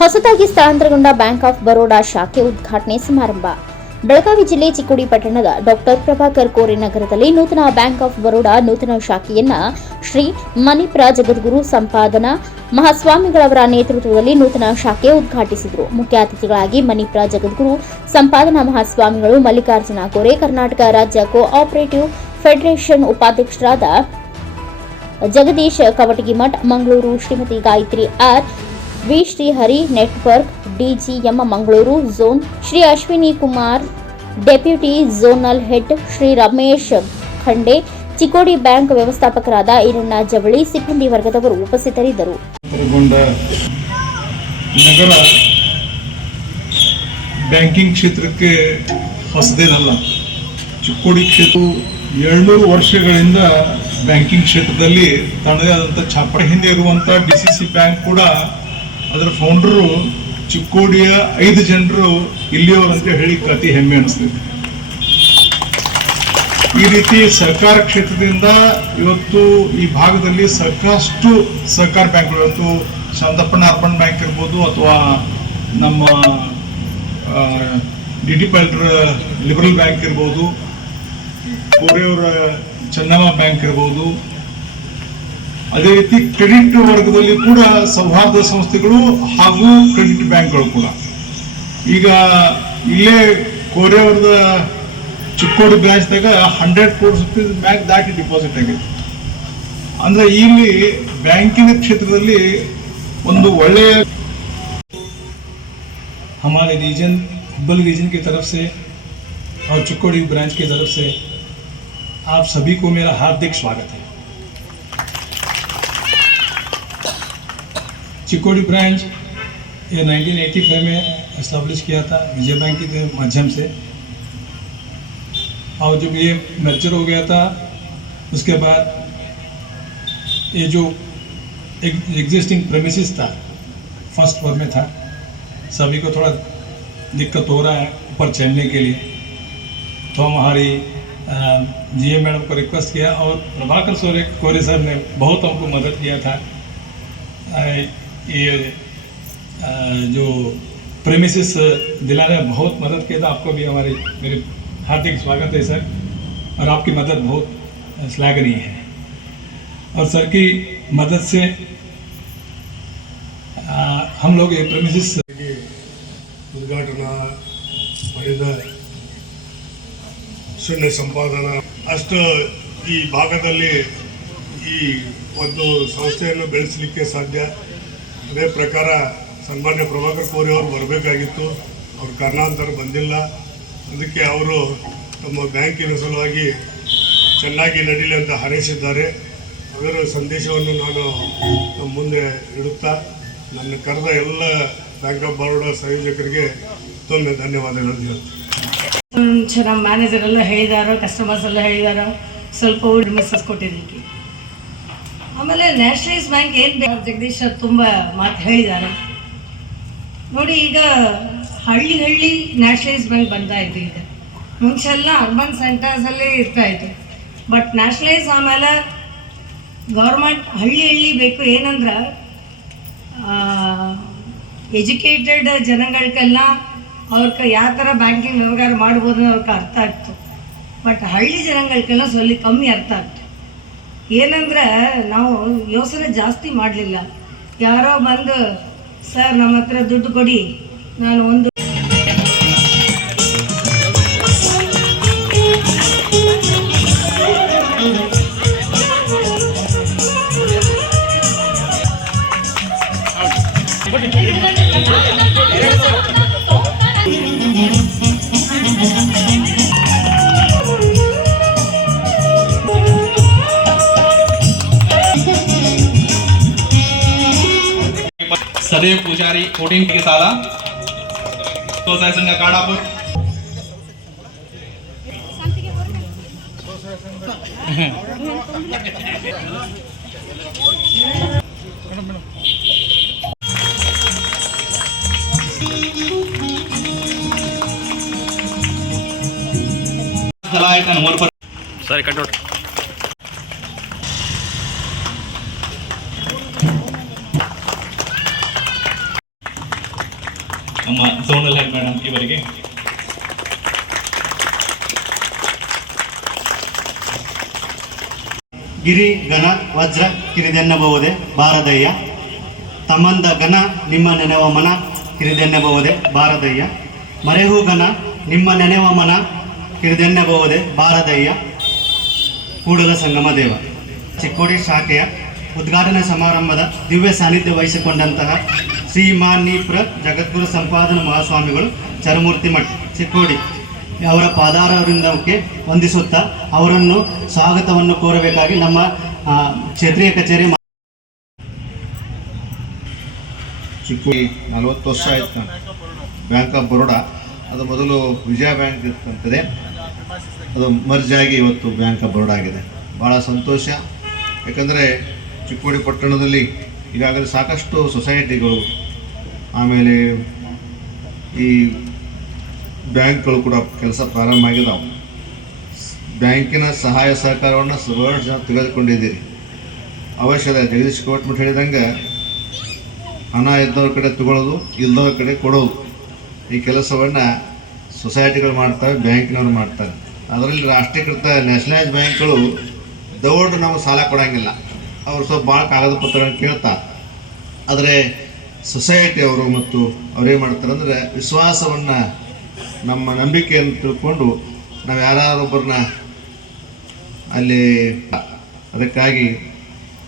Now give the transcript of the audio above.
ಹೊಸದಾಗಿ ಸ್ಥಳಾಂತರಗೊಂಡ bank of Baroda ಶಾಖೆ ಉದ್ಘಾಟನೆ ಸಮಾರಂಭ. ಬೆಳಗಾವಿ ಜಿಲ್ಲೆ ಚಿಕ್ಕೋಡಿ ಪಟ್ಟಣದ ಡಾಕ್ಟರ್ ಪ್ರಭಾಕರ್ ಕೋರೆ ನಗರದಲ್ಲಿ ನೂತನ ಬ್ಯಾಂಕ್ ಆಫ್ ಬರೋಡಾ ನೂತನ ಶಾಖೆಯನ್ನ ಶ್ರೀ ಮಣಿಪುರ ಜಗದ್ಗುರು ಸಂಪಾದನಾ ಮಹಾಸ್ವಾಮಿಗಳವರ ನೇತೃತ್ವದಲ್ಲಿ ನೂತನ ಶಾಖೆ ಉದ್ಘಾಟಿಸಿದರು. ಮುಖ್ಯ ಅತಿಥಿಗಳಾಗಿ ಮಣಿಪುರ ಜಗದ್ಗುರು ಸಂಪಾದನಾ ಮಹಾಸ್ವಾಮಿಗಳು ಮಲ್ಲಿಕಾರ್ಜುನ ಕೋರೆ, ಕರ್ನಾಟಕ ರಾಜ್ಯ ಕೋಆಪರೇಟಿವ್ ಫೆಡರೇಷನ್ ಉಪಾಧ್ಯಕ್ಷರಾದ Jagadish Kavatagimath Mangaluru Shrimati Gayatri R V Srihari network, DGM Mangaluru, zone Shri Ashwini Kumar, deputy zonal head Shri Ramesh Khande, Chikkodi bank ವ್ಯವಸ್ಥಾಪಕರಾದ Iranna Javali, ಸಿಬ್ಬಂದಿ ವರ್ಗದವರು ಉಪಸ್ಥಿತರಿದ್ದರು. ನಗರ ಬ್ಯಾಂಕಿಂಗ್ ಕ್ಷೇತ್ರಕ್ಕೆ ಹೊಸದೇನಲ್ಲ. ಚಿಕ್ಕೋಡಿ ಕ್ಷೇತ್ರ ಏಳ್ನೂರು ವರ್ಷಗಳಿಂದ ಬ್ಯಾಂಕಿಂಗ್ ಕ್ಷೇತ್ರದಲ್ಲಿ ತನ್ನದೇ ಆದಂಥ ಛಾಪ ಹಿಂದೆ ಇರುವಂಥ ಡಿ ಸಿ ಸಿ ಬ್ಯಾಂಕ್ ಕೂಡ ಅದರ ಫೌಂಡರು ಚಿಕ್ಕೋಡಿಯ ಐದು ಜನರು ಇಲ್ಲಿಯವರಂತ ಹೇಳಿ ಅತಿ ಹೆಮ್ಮೆ ಅನಿಸ್ತದೆ ಈ ರೀತಿ ಸಹಕಾರ ಕ್ಷೇತ್ರದಿಂದ ಇವತ್ತು ಈ ಭಾಗದಲ್ಲಿ ಸಾಕಷ್ಟು ಸಹಕಾರ ಬ್ಯಾಂಕ್ಗಳು, ಇವತ್ತು ಶಾಂತಪ್ಪಣ್ಣ ಅರ್ಬನ್ ಬ್ಯಾಂಕ್ ಇರ್ಬೋದು ಅಥವಾ ನಮ್ಮ ಡಿ ಡಿ ಪೈಲ್ರ ಲಿಬರಲ್ ಬ್ಯಾಂಕ್ ಇರ್ಬೋದು ಕೋರೆಯವರ ಚೆನ್ನಮ್ಮ ಬ್ಯಾಂಕ್ ಇರ್ಬೋದು ಅದೇ ರೀತಿ ಕ್ರೆಡಿಟ್ ವರ್ಗದಲ್ಲಿ ಕೂಡ ಸೌಹಾರ್ದ ಸಂಸ್ಥೆಗಳು ಹಾಗೂ ಕ್ರೆಡಿಟ್ ಬ್ಯಾಂಕ್ಗಳು ಕೂಡ ಈಗ ಇಲ್ಲೇ ಕೋರೆಯವರದ ಚಿಕ್ಕೋಡಿ ಬ್ರಾಂಚ್ದಾಗ ಹಂಡ್ರೆಡ್ ಕ್ರೋರ್ಸ್ ರುಪೀಸ್ ಬ್ಯಾಂಕ್ ದಾಟಿ ಡಿಪಾಸಿಟ್ ಆಗೈತೆ ಅಂದ್ರೆ ಇಲ್ಲಿ ಬ್ಯಾಂಕಿನ ಕ್ಷೇತ್ರದಲ್ಲಿ ಒಂದು ಒಳ್ಳೆಯ हमारे रीजन हुबल रीजन की तरफ से और चिक्कोड़ी ब्रांच की तरफ से आप सभी को मेरा हार्दिक स्वागत है चिक्कोड़ी ब्रांच ये 1985 में इस्टेब्लिश किया था, विजय बैंक के माध्यम से। और जब ये मर्जर हो गया था, उसके बाद ये जो एग्जिस्टिंग प्रेमिसिस था फ़र्स्ट फ्लोर में था, सभी को थोड़ा दिक्कत हो रहा है ऊपर चढ़ने के लिए। तो हमारी जी ए मैडम को रिक्वेस्ट किया और प्रभाकर सोरे कोरे सर ने बहुत हमको मदद किया था। ये अ, जो प्रेमिसिस दिलाने में बहुत मदद किया था आपको भी हमारी मेरे हार्दिक स्वागत है सर और आपकी मदद बहुत श्लाघनीय है और सर की मदद से आ, हम लोग ये प्रेमिसिस ಉದ್ಘಾಟನಾ ಮಾಡಿದ ಶೂನ್ಯ ಸಂಪಾದನಾ ಅಷ್ಟು ಈ ಭಾಗದಲ್ಲಿ ಈ ಒಂದು ಸಂಸ್ಥೆಯನ್ನು ಬೆಳೆಸಲಿಕ್ಕೆ ಸಾಧ್ಯ ಅದೇ ಪ್ರಕಾರ ಸನ್ಮಾನ್ಯ ಪ್ರಭಾಕರ್ ಕೋರಿ ಅವರು ಬರಬೇಕಾಗಿತ್ತು. ಅವ್ರ ಕಾರಣಾಂತರ ಬಂದಿಲ್ಲ. ಅದಕ್ಕೆ ಅವರು ತಮ್ಮ ಬ್ಯಾಂಕಿನ ಸಲುವಾಗಿ ಚೆನ್ನಾಗಿ ನಡೀಲಿ ಅಂತ ಹಾರೈಸಿದ್ದಾರೆ. ಅದರ ಸಂದೇಶವನ್ನು ನಾನು ನಮ್ಮ ಮುಂದೆ ಇಡುತ್ತಾ, ನನ್ನ ಕರೆದ ಎಲ್ಲ ಬ್ಯಾಂಕ್ ಆಫ್ ಬರೋಡಾ ಸಂಯೋಜಕರಿಗೆ ಮತ್ತೊಮ್ಮೆ ಧನ್ಯವಾದಗಳು ಹೇಳ್ತೀನಿ. ಮುಂಚೆ ನಮ್ಮ ಮ್ಯಾನೇಜರ್ ಎಲ್ಲ ಹೇಳಿದಾರೋ ಕಸ್ಟಮರ್ಸ್ ಎಲ್ಲ ಹೇಳಿದಾರೋ, ಸ್ವಲ್ಪ ಮೆಸೇಜ್ ಕೊಟ್ಟಿದ್ದಕ್ಕೆ. ಆಮೇಲೆ ನ್ಯಾಷನಲೈಸ್ ಬ್ಯಾಂಕ್ ಏನು ಬೇಕು? ಜಗದೀಶ್ ಅವ್ರು ತುಂಬ ಮಾತು ಹೇಳಿದ್ದಾರೆ. ನೋಡಿ, ಈಗ ಹಳ್ಳಿ ಹಳ್ಳಿ ನ್ಯಾಷನಲೈಸ್ ಬ್ಯಾಂಕ್ ಬರ್ತಾ ಇದೆ ಈಗ. ಮುಂಚೆಲ್ಲ ಅರ್ಬನ್ ಸೆಂಟರ್ಸಲ್ಲೇ ಇರ್ತಾ ಇತ್ತು. ಬಟ್ ನ್ಯಾಷನಲೈಸ್ ಆಮೇಲೆ ಗೌರ್ಮೆಂಟ್ ಹಳ್ಳಿ ಹಳ್ಳಿ ಬೇಕು ಏನಂದ್ರೆ ಎಜುಕೇಟೆಡ್ ಜನಗಳಿಗೆಲ್ಲ ಅವ್ರಕ್ಕೆ ಯಾವ ಥರ ಬ್ಯಾಂಕಿಂಗ್ ವ್ಯವಹಾರ ಮಾಡ್ಬೋದು ಅವ್ರಿಗೆ ಅರ್ಥ ಆಗ್ತು. ಬಟ್ ಹಳ್ಳಿ ಜನಗಳಿಗೆಲ್ಲ ಸ್ವಲ್ಪ ಕಮ್ಮಿ ಅರ್ಥ ಆಗ್ತು. ಏನಂದ್ರೆ ನಾವು ಯೋಚನೆ ಜಾಸ್ತಿ ಮಾಡಲಿಲ್ಲ. ಯಾರೋ ಬಂದು ಸರ್ ನಮ್ಮ ಹತ್ರ ದುಡ್ಡು ಕೊಡಿ ನಾನು ಒಂದು सदैव पुजारी कोटिंग के साला। स्वसहाय संघ काडापूर झाला आहे ನಮ್ಮ ಝೋನಲ್ ಹೆಡ್ ಮೇಡಮ್ ಇವರಿಗೆ. ಗಿರಿ, ಘನ, ವಜ್ರ, ಕಿರಿದೆನ್ನಬಹುದೇ ಭಾರದಯ್ಯ ತಮ್ಮಂದ ಘನ, ನಿಮ್ಮ ನೆನೆವ ಮನ, ಕಿರಿದೆನ್ನಬಹುದೇ ಭಾರದಯ್ಯ ಮರೆಹು ಘನ, ನಿಮ್ಮ ನೆನೆವ ಮನ, ಕಿರಿದೆನ್ನಬಹುದೇ ಭಾರದಯ್ಯ ಕೂಡಲ ಸಂಗಮ ದೇವ. ಚಿಕ್ಕೋಡಿ ಶಾಖೆಯ ಉದ್ಘಾಟನಾ ಸಮಾರಂಭದ ದಿವ್ಯ ಸಾನ್ನಿಧ್ಯ ವಹಿಸಿಕೊಂಡಂತಹ ಶ್ರೀ ಮಾನ್ಯಪ್ರ ಜಗದ್ಗುರು ಸಂಪಾದನ ಮಹಾಸ್ವಾಮಿಗಳು ಚರಮೂರ್ತಿ ಮಠ, ಚಿಕ್ಕೋಡಿ. ಅವರ ಪಾದಾರವೃಂದಕ್ಕೆ ವಂದಿಸುತ್ತಾ ಅವರನ್ನು ಸ್ವಾಗತವನ್ನು ಕೋರಬೇಕಾಗಿ ನಮ್ಮ ಕ್ಷೇತ್ರೀಯ ಕಚೇರಿ ಚಿಕ್ಕೋಡಿ ನಲವತ್ತು ವರ್ಷ ಆಯ್ತು. ಬ್ಯಾಂಕ್ ಆಫ್ ಬರೋಡಾ ಅದು ಮೊದಲು ವಿಜಯ ಬ್ಯಾಂಕ್ ಇರ್ತಂತದೆ ಅದು ಮರ್ಜಾಗಿ ಇವತ್ತು ಬ್ಯಾಂಕ್ ಆಫ್ ಬರೋಡಾ ಆಗಿದೆ. ಭಾಳ ಸಂತೋಷ. ಯಾಕಂದರೆ ಚಿಕ್ಕೋಡಿ ಪಟ್ಟಣದಲ್ಲಿ ಈಗಾಗಲೇ ಸಾಕಷ್ಟು ಸೊಸೈಟಿಗಳು, ಆಮೇಲೆ ಈ ಬ್ಯಾಂಕ್ಗಳು ಕೂಡ ಕೆಲಸ ಪ್ರಾರಂಭ ಆಗಿದಾವೆ. ಬ್ಯಾಂಕಿನ ಸಹಾಯ ಸಹಕಾರವನ್ನು ಸುಮಾರು ಜನ ತೆಗೆದುಕೊಂಡಿದ್ದೀರಿ. ಅವಶ್ಯದ ಜಗದೀಶ್ ಕೋಟ್ಮಠ್ ಹೇಳಿದಂಗೆ ಹಣ ಇದ್ದವ್ರ ಕಡೆ ತಗೊಳ್ಳೋದು, ಇಲ್ಲದವ್ರ ಕಡೆ ಕೊಡೋದು. ಈ ಕೆಲಸವನ್ನು ಸೊಸೈಟಿಗಳು ಮಾಡ್ತವೆ ಬ್ಯಾಂಕಿನವರು ಮಾಡ್ತಾರೆ. ಅದರಲ್ಲಿ ರಾಷ್ಟ್ರೀಕೃತ ನ್ಯಾಷನಲೈಸ್ ಬ್ಯಾಂಕ್ಗಳು ದೌಡ್ ನಾವು ಸಾಲ ಕೊಡೋಂಗಿಲ್ಲ. ಅವರು ಸ್ವಲ್ಪ ಭಾಳ ಕಾಗದ ಪತ್ರಗಳನ್ನು ಕೇಳ್ತಾರೆ ಆದರೆ ಸೊಸೈಟಿ ಅವರು ಮತ್ತು ಅವ್ರೇನು ಮಾಡ್ತಾರೆ ಅಂದರೆ ವಿಶ್ವಾಸವನ್ನು ನಮ್ಮ ನಂಬಿಕೆಯನ್ನು ತಿಳ್ಕೊಂಡು ನಾವು ಯಾರೊಬ್ಬರನ್ನ ಅಲ್ಲಿ ಅದಕ್ಕಾಗಿ